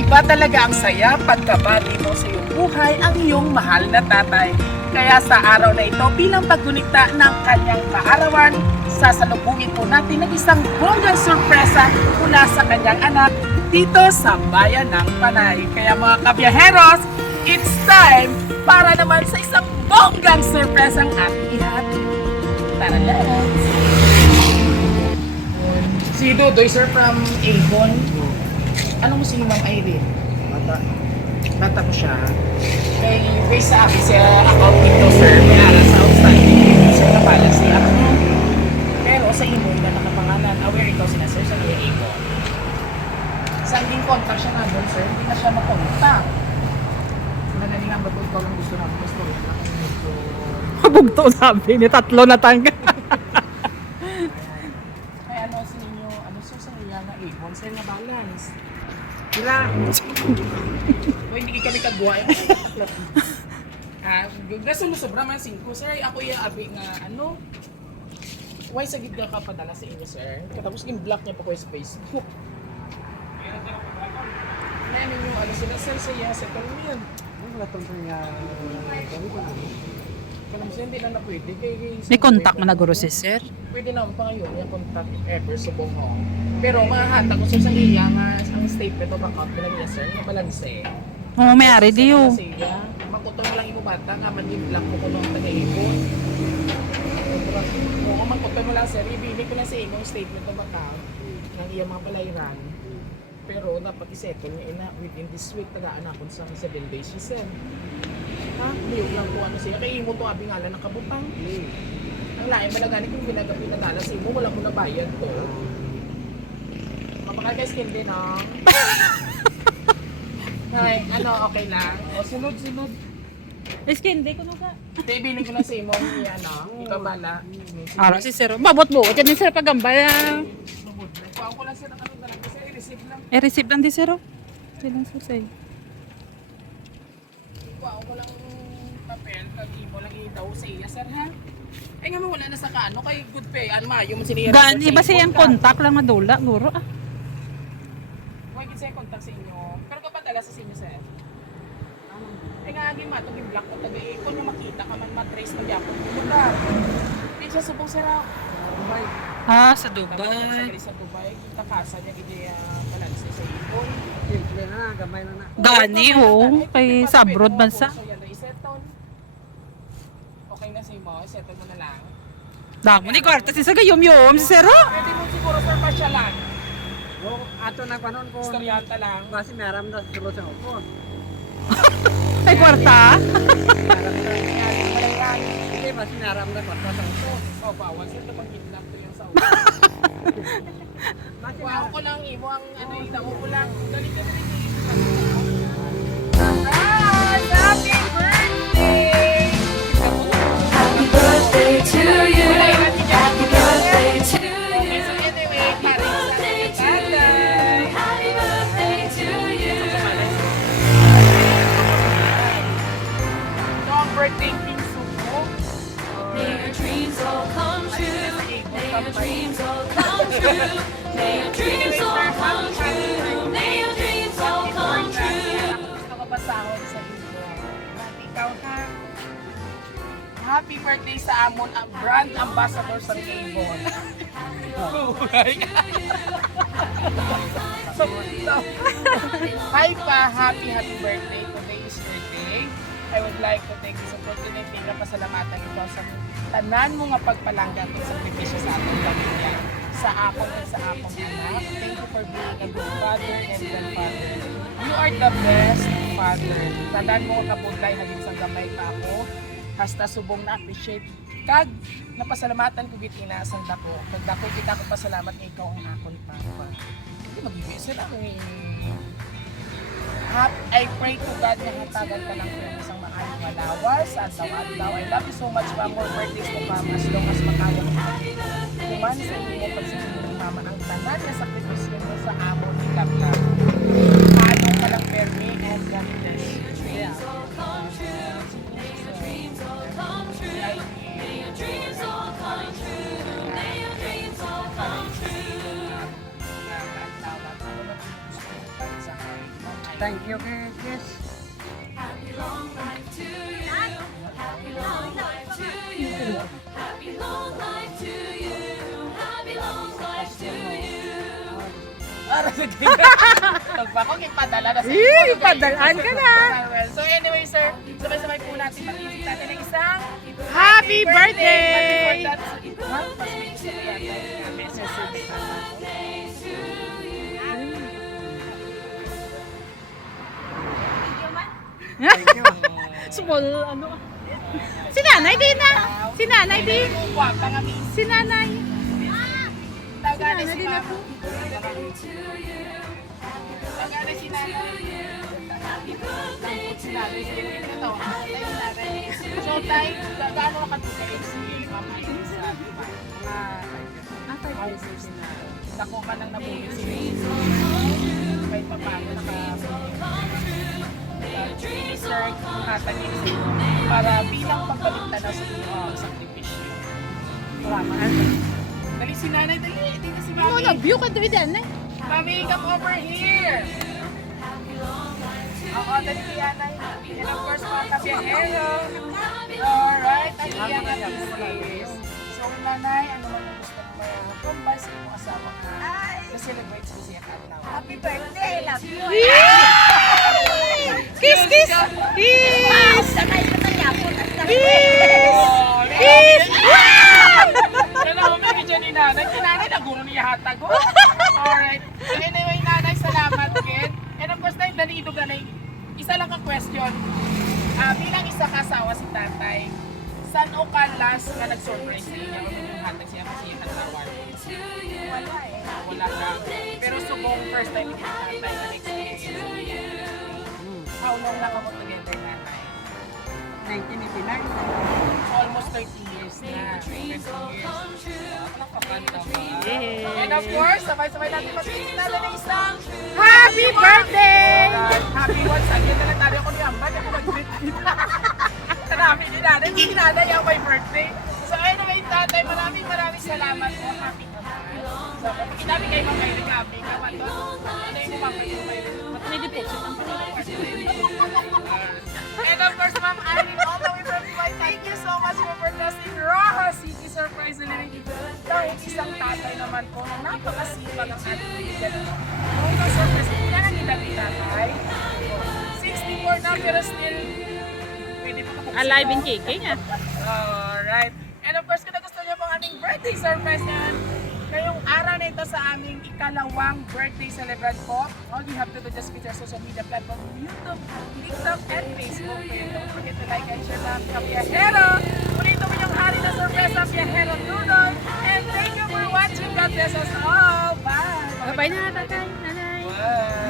Iba talaga ang saya pagkabati mo sa iyong buhay ang iyong mahal na tatay. Kaya sa araw na ito, bilang paggunita ng kanyang kaarawan, sasalubungin po natin ng isang bonggang sorpresa mula sa kanyang anak dito sa bayan ng Panay. Kaya mga kabiyaheros, it's time para naman sa isang bonggang sorpresa ang ating ihatid. Tara, let's! Si Dudoy, sir, from Avon. Ano mo si Ma'am Irene? Bata ko siya. Kay based sa akin siya account nito, sir, may aral sa outstanding. Sir, napalas siya. Pero sa imo na nakapangalan, aware ikaw sila, sir, sa iya Avon. Sa aking contact siya nga doon, sir, hindi na siya makontak. Madali nga ba ikaw lang gusto namin gusto rin lang ito. Bugto sabi ni tatlo na tangga. May ano sa inyo, ano sir, sa iya nga Avon, sir, na balance. Sila. O hindi kami kagwa. Gaso mo sobra man 5, sir. Ako yung abi nga ano. Why sa gid ka padala sa inyo, sir? Katapos gin-block niya pa ko sa Facebook. Meron yung ano sila, sir, sa iya settlement. Wala tong kaya kami ko na. Kanang sir, hindi na na pwede. May contact man na guro si sir. Pwede naman pa ngayon yung contact if ever subong ho. Pero mahahatag ko sir sa iya nga ang statement of account ko niya, sir, nga balanse. Oo, may ari di yun. Makuto mo lang yung bata, nga mag-block mo ko nung taga-ipon. Oo, makuto mo lang sir, ibili ko lang sa inyong statement of account ng iyang mga palayran. Pero dapat isettle niya ina within this week, tagaan ako sa 7 days siya, sir. Ha? Liyog lang po ano siya, kaya imo to abi nga lang ng kabutang. Ang lain malagani kung pinadala sa imo, wala mo na bayad to. Mapakal guys, hindi no? Ay, ano, okay lang. O, sunod. Iskindi ko na ka. Ibili ko lang sa imo, ano, ikaw bala. Ara si sir. Babot mo. Ito ni sir pagambay. Kuhaan ko lang sir ng ano na lang kasi i-receive lang. I-receive lang di sir. Ilang sir say. Kuhaan ko lang papel, kag-imo lang daw sa iya, sir, ha? Eh nga wala na sa kaano, kay good pay, ano mayo mo sinira. Gaan iba siyang contact lang madula guro ah. Huwag siya contact sa inyo. Pero kapag dala sa inyo, sir. Eh nga, aging matong yung black ko tabi. Kung yung makita ka man matrace ng yapon yung lugar. Di siya subong sir, ha? Dubai. Ah, sa Dubai. Dubai. Sa Dubai, kita kasa niya gidi balanse sa ipon. Simple na, gamay na na. Gani ho. Kay sa abroad bansa. So yan, isettle. Okay na sa imo, isettle mo na lang. Damo ni kwarta si sa gayom-yom si sir. Pwede mo siguro sir pasyalan. O, ato na panon ko. Istoryanta lang. Basi meram na sulod sa upo. Ay kwarta. Hindi, basi meram na kwarta sa upo. Oh, bawal sir kapag kidnap to yung sa ulo. Basi Wow, meram. ko lang imo ang ano itao ko lang. Dali ka dali. Hi! Happy birthday! Happy birthday to you. Happy birthday to Okay, you. so anyway, parang sa tatay. Happy birthday to you. Ito ang birthday pinso ko. May your dreams all come true. May your dreams all come true. May your dreams all come true. May your dreams all come true. Gusto ko pasahod sa video. At ikaw ha. Happy birthday sa amon ang brand ambassador sa Avon. Hi pa, happy birthday. Today is your day. I would like to take this opportunity na pasalamatan ito sa tanan mo nga pagpalangga at sakripisyo sa atong pamilya. Sa akong at sa akong anak. Thank you for being a good father and grandfather. You are the best father. Tanan mo kabudlay na din sa gamay pa ako. Hasta subong na appreciate kag napasalamatan ko gid inaasan dako. Kag dako kita ko pasalamat nga ikaw ang akon papa. Hindi mag-ibig sila I pray to God na hatagan ka lang ko yung isang maayong malawas sa adlaw-adlaw. I love you so much, pa. More birthdays to come as long as makaya mo. Kuman sa inyo pagsisiguro ni mama ang tanan na sakripisyo mo sa amo ni Labla. Paano ka lang permi and God bless you. Dreams all come true. May your dreams all come true. May your dreams all come true. May your dreams all come true. Sa akin, Thank you, Kiss. Happy long life to you. Happy long life to you. Happy long life to you. Happy long life to you. Para sa Pag ako, ipadala na sa Eh, padalaan ka na. Well, so anyway, sir, sabay-sabay po natin mag-isip natin ng isang Happy birthday! But before that, ha? Mas may isa pa yata yung message survey natin. Thank you. Small, ano. Si nanay din na. Si nanay din. Kuha, pangami. Si nanay. Tagali si mama. Tagali si nanay. Si nanay, si nanay, natawa ka. Tayo si nanay. So, tayo, gaano ka tukain si mama Elisa? Mga 5 years na. Dako ka lang nabuhay si Elisa. Kahit pa paano sir, hatagin para bilang pagbaligtad na sa inyo ang sakripisyo. Salamat. Dali si nanay, dali. Dito si mami. View ka doon din eh. Mami, come over here. Oo, dali si nanay. And of course, mga kabiyahero. Alright, aliyan na pieces. So, nanay, ano man ang gusto mo kumbay sa iyong asawa ka na celebrate sa siya katlaw. Happy birthday! Love you! Kiss, kiss! Kiss! Kiss! Kaya mo, may video ni nanay. Si nanay, naguro niya hatag. Alright. So anyway, nanay, salamat again. And of course, nanay, dalido ka na isa lang ang question. Bilang isa kasawa si tatay, saan o ka last na nag-surprise niya o yung hatag siya kasi yung katawar? Wala eh. Wala ka. Pero subong first time ni tatay na experience. How long na kamo together, nanay? 1989. Almost 30 years na. 30 years. Nakakanta ba? Yeah. And of course, sabay-sabay natin mag-iinita na ng isang Happy birthday! happy once again na nagtari ako ni Ambad. Ako mag-greet. Marami ni nanay. Si nanay ang may birthday. So anyway, tatay, maraming salamat po. Happy ka ba? So, kapag inabi kayo mga happy ka ba? Ano yung kumapay mo kayo? May deposit ang And of course, Ma'am Annie, all the way from Dubai, thank you so much for trusting Raha City Surprise Delivery. Dahil isang tatay naman po na napakasipag ang ating bigyan. Kung na-surprise, kailangan nila ni tatay. 64 na pero still, pwede pa kapag Alive in kicking ah. Alright. And of course, kung gusto niyo pong aming birthday surprise yan, ngayong araw na ito sa aming ikalawang birthday celebrant po, all you have to do just visit our social media platform, YouTube, TikTok, and Facebook. Don't forget to like and share ng Kapiyahero. Ulitin mo yung hari na surprise ng Kapiyahero Noodle. And thank you for watching. God bless us all. Bye! Bye-bye na tatay, nanay. Bye!